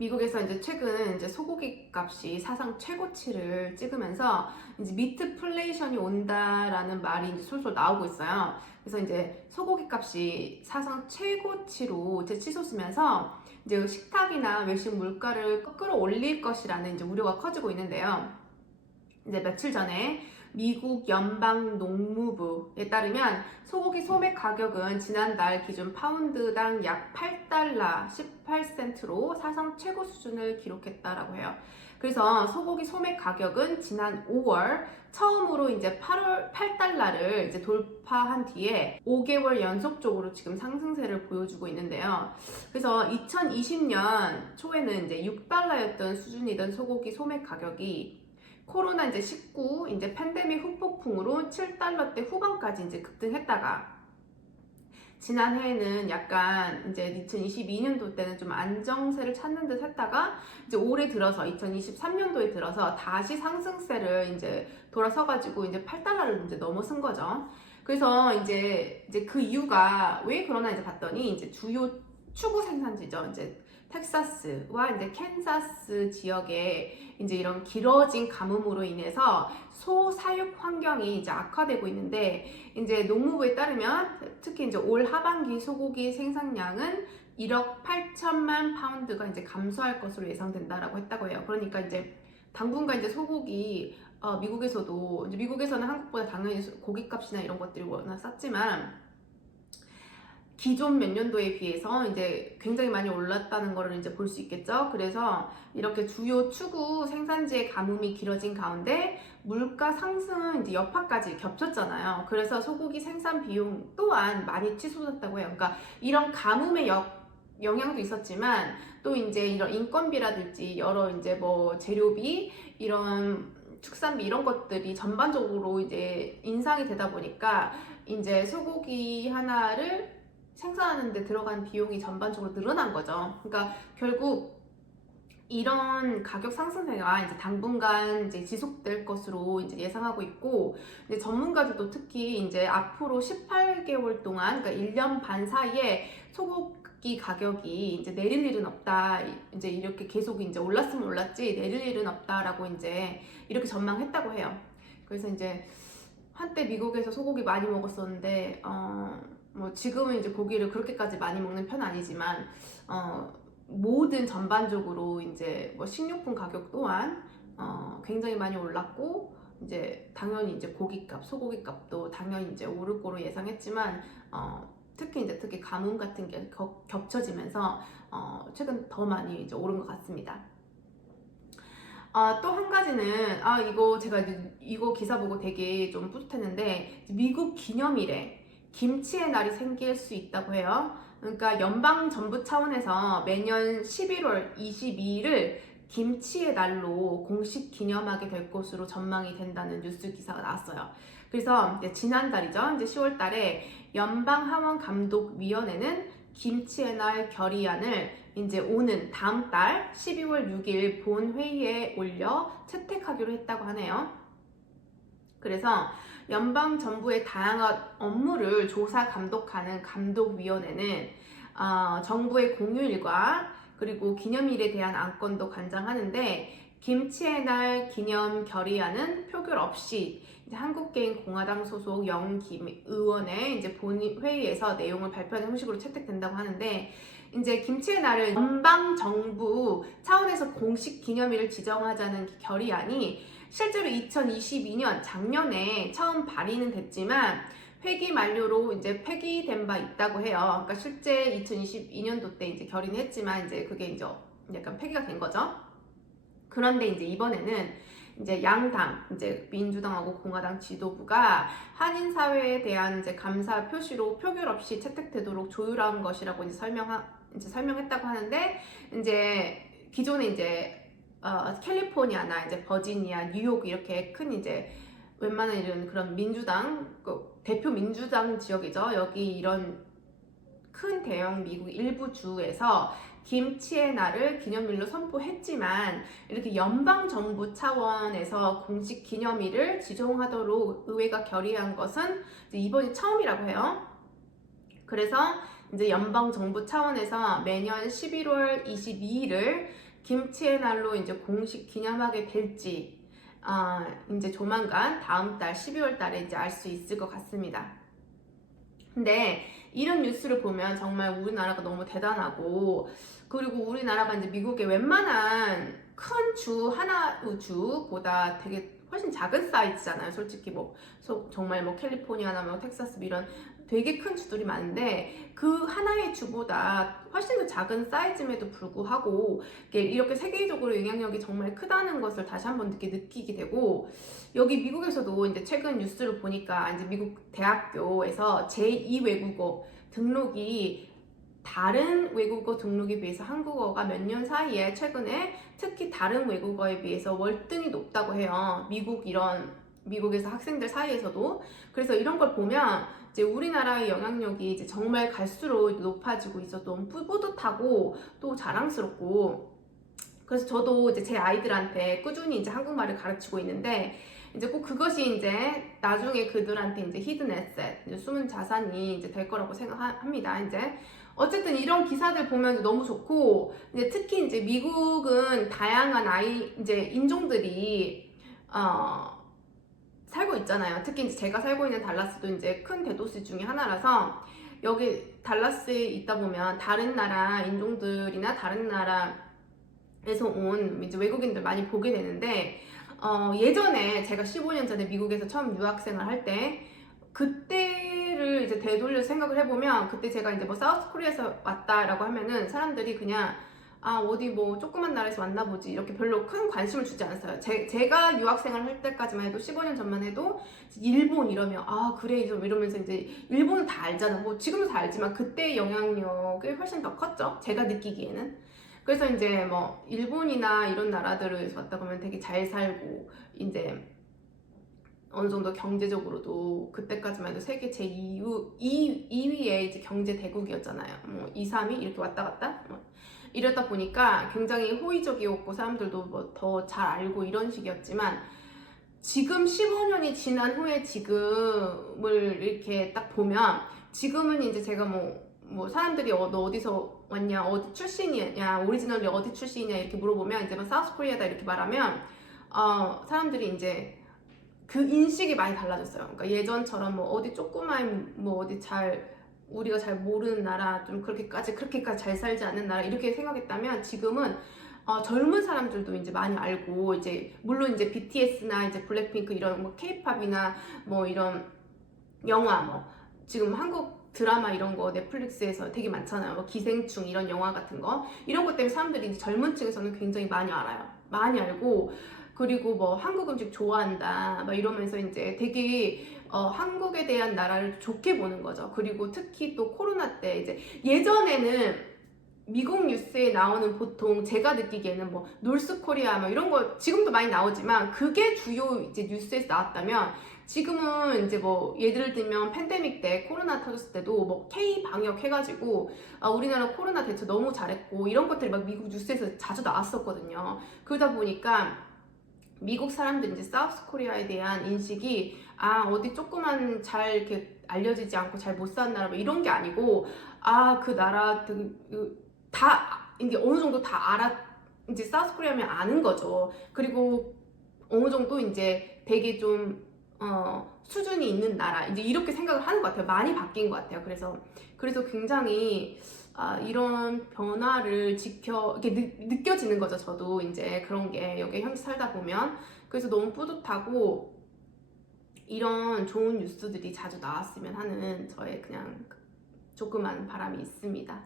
미국에서 이제 최근 이제 소고기 값이 사상 최고치를 찍으면서 이제 미트플레이션이 온다라는 말이 이제 솔솔 나오고 있어요. 그래서 이제 소고기 값이 사상 최고치로 이제 치솟으면서 이제 식탁이나 외식 물가를 끌어올릴 것이라는 이제 우려가 커지고 있는데요. 이제 며칠 전에 미국 연방 농무부에 따르면 소고기 소매 가격은 지난달 기준 파운드당 약 8달러 18센트로 사상 최고 수준을 기록했다라고 해요. 그래서 소고기 소매 가격은 지난 5월 처음으로 이제 8달러를 이제 돌파한 뒤에 5개월 연속적으로 지금 상승세를 보여주고 있는데요. 그래서 2020년 초에는 이제 6달러였던 수준이던 소고기 소매 가격이 코로나 이제 19 이제 팬데믹 후폭풍으로 7달러대 후반까지 이제 급등했다가 지난해에는 약간 이제 2022년도 때는 좀 안정세를 찾는 듯 했다가 이제 올해 들어서 2023년도에 들어서 다시 상승세를 이제 돌아서가지고 이제 8달러를 이제 넘어선 거죠. 그래서 이제 그 이유가 왜 그러나 이제 봤더니 이제 주요 추구 생산지죠. 이제 텍사스와 이제 캔자스 지역에 이제 이런 길어진 가뭄으로 인해서 소 사육 환경이 이제 악화되고 있는데 이제 농무부에 따르면 특히 이제 올 하반기 소고기 생산량은 1억 8천만 파운드가 이제 감소할 것으로 예상된다라고 했다고 해요. 그러니까 이제 당분간 이제 소고기 미국에서도 이제 미국에서는 한국보다 당연히 고기값이나 이런 것들이 워낙 쌌지만 기존 몇 년도에 비해서 이제 굉장히 많이 올랐다는 거를 이제 볼 수 있겠죠. 그래서 이렇게 주요 추구 생산지의 가뭄이 길어진 가운데 물가 상승은 이제 여파까지 겹쳤잖아요. 그래서 소고기 생산 비용 또한 많이 치솟았다고 해요. 그러니까 이런 가뭄의 영향도 있었지만 또 이제 이런 인건비라든지 여러 이제 뭐 재료비 이런 축산비 이런 것들이 전반적으로 이제 인상이 되다 보니까 이제 소고기 하나를 생산하는 데 들어간 비용이 전반적으로 늘어난 거죠. 그러니까 결국 이런 가격 상승세가 이제 당분간 이제 지속될 것으로 이제 예상하고 있고, 이제 전문가들도 특히 이제 앞으로 18개월 동안, 그러니까 1년 반 사이에 소고기 가격이 이제 내릴 일은 없다. 이제 이렇게 계속 이제 올랐으면 올랐지 내릴 일은 없다라고 이제 이렇게 전망했다고 해요. 그래서 이제 한때 미국에서 소고기 많이 먹었었는데, 뭐 지금은 이제 고기를 그렇게까지 많이 먹는 편 아니지만 모든 전반적으로 이제 뭐 식료품 가격 또한 굉장히 많이 올랐고 이제 당연히 이제 고기값, 소고기값도 당연히 이제 오를 거로 예상했지만 특히 가뭄 같은 게 겹쳐지면서 최근 더 많이 이제 오른 것 같습니다. 또 한 가지는 이거 제가 이거 기사 보고 되게 좀 뿌듯했는데 미국 기념일에 김치의 날이 생길 수 있다고 해요. 그러니까 연방정부 차원에서 매년 11월 22일을 김치의 날로 공식 기념하게 될 것으로 전망이 된다는 뉴스 기사가 나왔어요. 그래서 이제 지난달이죠. 이제 10월 달에 연방하원감독위원회는 김치의 날 결의안을 이제 오는 다음 달 12월 6일 본회의에 올려 채택하기로 했다고 하네요. 그래서 연방 정부의 다양한 업무를 조사 감독하는 감독위원회는 정부의 공휴일과 그리고 기념일에 대한 안건도 관장하는데 김치의 날 기념 결의안은 표결 없이 이제 한국개인공화당 소속 영김 의원의 이제 본회의에서 내용을 발표하는 형식으로 채택된다고 하는데 이제 김치의 날을 연방 정부 차원에서 공식 기념일을 지정하자는 결의안이 실제로 2022년 작년에 처음 발의는 됐지만 회기 만료로 이제 폐기된 바 있다고 해요. 그러니까 실제 2022년도 때 이제 결의는 했지만 이제 그게 이제 약간 폐기가 된 거죠. 그런데 이제 이번에는 이제 양당, 이제 민주당하고 공화당 지도부가 한인 사회에 대한 이제 감사 표시로 표결 없이 채택되도록 조율한 것이라고 이제 설명했다고 하는데 이제 기존에 이제 캘리포니아나 이제 버지니아, 뉴욕 이렇게 큰 이제 웬만한 이런 그런 민주당 대표 민주당 지역이죠. 여기 이런 큰 대형 미국 일부 주에서 김치의 날을 기념일로 선포했지만 이렇게 연방 정부 차원에서 공식 기념일을 지정하도록 의회가 결의한 것은 이제 이번이 처음이라고 해요. 그래서 이제 연방 정부 차원에서 매년 11월 22일을 김치의 날로 이제 공식 기념하게 될지 이제 조만간 다음 달 12월 달에 이제 알 수 있을 것 같습니다. 근데 이런 뉴스를 보면 정말 우리나라가 너무 대단하고, 그리고 우리나라가 이제 미국의 웬만한 큰 주 하나 주보다 되게 훨씬 작은 사이즈잖아요. 솔직히 뭐 정말 뭐 캘리포니아나 뭐 텍사스 이런 되게 큰 주들이 많은데 그 하나의 주보다 훨씬 더 작은 사이즈임에도 불구하고 이렇게 세계적으로 영향력이 정말 크다는 것을 다시 한번 느끼게 되고, 여기 미국에서도 이제 최근 뉴스를 보니까 이제 미국 대학교에서 제2 외국어 등록이 다른 외국어 등록에 비해서 한국어가 몇 년 사이에 최근에 특히 다른 외국어에 비해서 월등히 높다고 해요. 미국에서 학생들 사이에서도. 그래서 이런 걸 보면 이제 우리나라의 영향력이 이제 정말 갈수록 높아지고 있어 너무 뿌듯하고 또 자랑스럽고, 그래서 저도 이제 제 아이들한테 꾸준히 이제 한국말을 가르치고 있는데 이제 꼭 그것이 이제 나중에 그들한테 이제 히든 에셋, 숨은 자산이 이제 될 거라고 생각합니다. 이제 어쨌든 이런 기사들 보면 너무 좋고, 이제 특히 이제 미국은 다양한 이제 인종들이 살고 있잖아요. 특히 이제 제가 살고 있는 달라스도 이제 큰 대도시 중에 하나라서 여기 달라스에 있다 보면 다른 나라 인종들이나 다른 나라에서 온 이제 외국인들 많이 보게 되는데, 예전에 제가 15년 전에 미국에서 처음 유학생을 할 때 그때를 이제 되돌려 생각을 해보면, 그때 제가 이제 뭐 사우스 코리아에서 왔다라고 하면은 사람들이 그냥 어디 뭐 조그만 나라에서 왔나 보지 이렇게 별로 큰 관심을 주지 않았어요. 제가 유학생을 할 때까지만 해도 15년 전만 해도 일본 이러면 그래 이러면서 이제 일본은 다 알잖아. 뭐 지금도 다 알지만 그때의 영향력이 훨씬 더 컸죠. 제가 느끼기에는. 그래서 이제 뭐 일본이나 이런 나라들을 왔다 보면 되게 잘 살고 이제 어느 정도 경제적으로도 그때까지만 해도 세계 제2위의 이제 경제 대국이었잖아요. 뭐 2, 3위 이렇게 왔다 갔다 이러다 보니까 굉장히 호의적이었고 사람들도 뭐 더 잘 알고 이런 식이었지만, 지금 15년이 지난 후에 지금을 이렇게 딱 보면 지금은 이제 제가 뭐 사람들이 너 어디서 왔냐, 어디 출신이냐, 오리지널리 어디 출신이냐 이렇게 물어보면 이제 막 사우스 코리아다 이렇게 말하면 사람들이 이제 그 인식이 많이 달라졌어요. 그러니까 예전처럼 뭐 어디 조그만 뭐 어디 우리가 잘 모르는 나라, 좀 그렇게까지 잘 살지 않는 나라 이렇게 생각했다면 지금은 젊은 사람들도 이제 많이 알고, 이제 물론 이제 BTS나 이제 블랙핑크 이런 뭐 K-팝이나 뭐 이런 영화, 뭐 지금 한국 드라마 이런 거 넷플릭스에서 되게 많잖아요. 뭐 기생충 이런 영화 같은 거, 이런 것 때문에 사람들이 이제 젊은 층에서는 굉장히 많이 알아요. 많이 알고, 그리고 뭐 한국 음식 좋아한다 막 이러면서 이제 되게 한국에 대한 나라를 좋게 보는 거죠. 그리고 특히 또 코로나 때 이제 예전에는 미국 뉴스에 나오는 보통 제가 느끼기에는 뭐 노스코리아 뭐 이런 거 지금도 많이 나오지만 그게 주요 이제 뉴스에서 나왔다면, 지금은 이제 뭐 예를 들면 팬데믹 때 코로나 터졌을 때도 뭐 K 방역 해가지고 우리나라 코로나 대처 너무 잘했고 이런 것들이 막 미국 뉴스에서 자주 나왔었거든요. 그러다 보니까 미국 사람들 이제 사우스 코리아에 대한 인식이 어디 조그만 잘 이렇게 알려지지 않고 잘 못 사는 나라 뭐 이런 게 아니고, 그 나라 다 이제 어느 정도 다 이제 사우스 코리아면 아는 거죠. 그리고 어느 정도 이제 되게 좀 수준이 있는 나라 이제 이렇게 생각을 하는 것 같아요. 많이 바뀐 것 같아요. 그래서 굉장히 이런 변화를 이렇게 느껴지는 거죠. 저도 이제 그런 게 여기 현지 살다 보면. 그래서 너무 뿌듯하고 이런 좋은 뉴스들이 자주 나왔으면 하는 저의 그냥 조그만 바람이 있습니다.